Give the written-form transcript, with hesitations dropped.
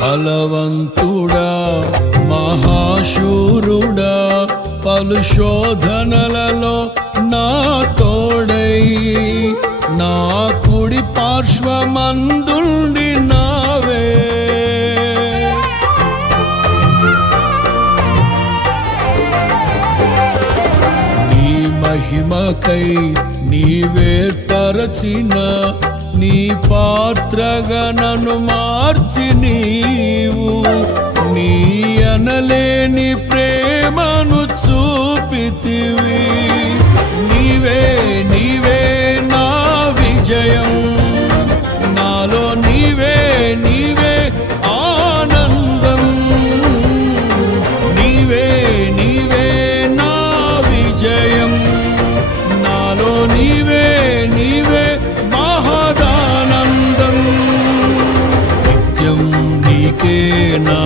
బలవంతుడా మహాశూరుడా పలు శోధనలలో నా తోడై నా కుడి పార్శ్వమందుండి నావే నీ మహిమకై నీవేర్పరచిన నీ పాత్రగా నన్ను మార్చి నీవు నీ అనలేని ప్రేమను చూపితివి నీవే నీవే నా విజయం నాలో నీవే నీవే ఆనందం నీవే నీవే నా విజయం నాలో నీవే నీవే మహదానందం నిత్యం నీకే నా